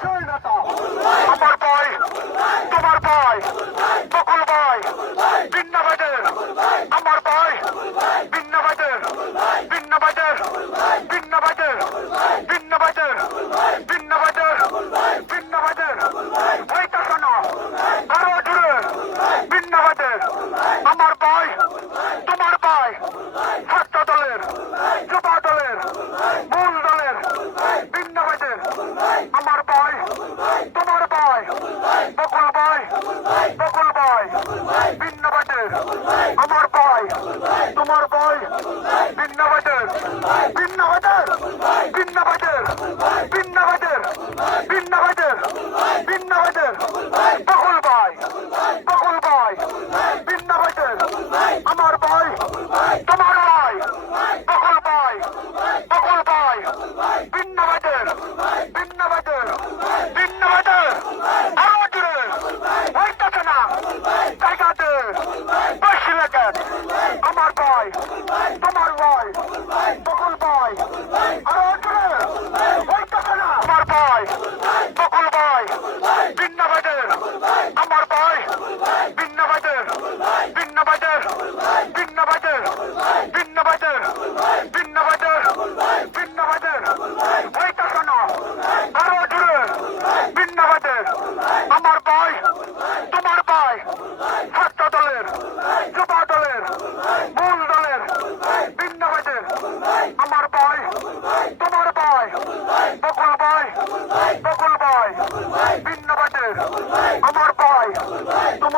অবশ্যই আমার ভাই তোমার ভাই বকুল ভাই বিন্না আমার ভাই বিন্না ভাইদের আমার ভাই, তোমার ভাই, ভিন্ন বাজার ভিন্ন বাজার ভিন্ন বাজার ভিন্ন বাজার ভিন্ন বাজার ভিন্ন বকুল ভাই বকুল ভাই, ভিন্ন বাজার আমার ভাই, তোমার ভাই বকুল ভাই বকুল ভাই ভিন্ন বাজার ভিন্ন বাজার ভিন্ন বাজার আরও জুড়ে হইতেছে না জায়গাতে বেশি লেগে আমার ভাই তোমার ভাই বকুল ভাই আরও জুড়ে হইতেছে না আমার ভাই, বকুল ভাই, ভিন্ন বাজার আমার ভাই, ভিন্ন বাজার ভিন্ন বাজার ভিন্ন বাজার ভিন্ন বাজার ভিন্ন বাজার ভিন্ন বাজার হইতেছে না আরও জুড়ে ভিন্ন বাজার আমার ভাই, তোমার ভাই ছাত্র দলের যুব দলের, মূল দলের, ভিন্ন বাজার আমার ভাই, তোমার ভাই বকুল ভাই বকুল ভাই ভিন্ন বাজার আমার ভাই তোমার ভাই ভিন্ন বাজার ভিন্ন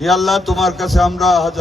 হে আল্লাহ তোমার কাছে আমরা হাজার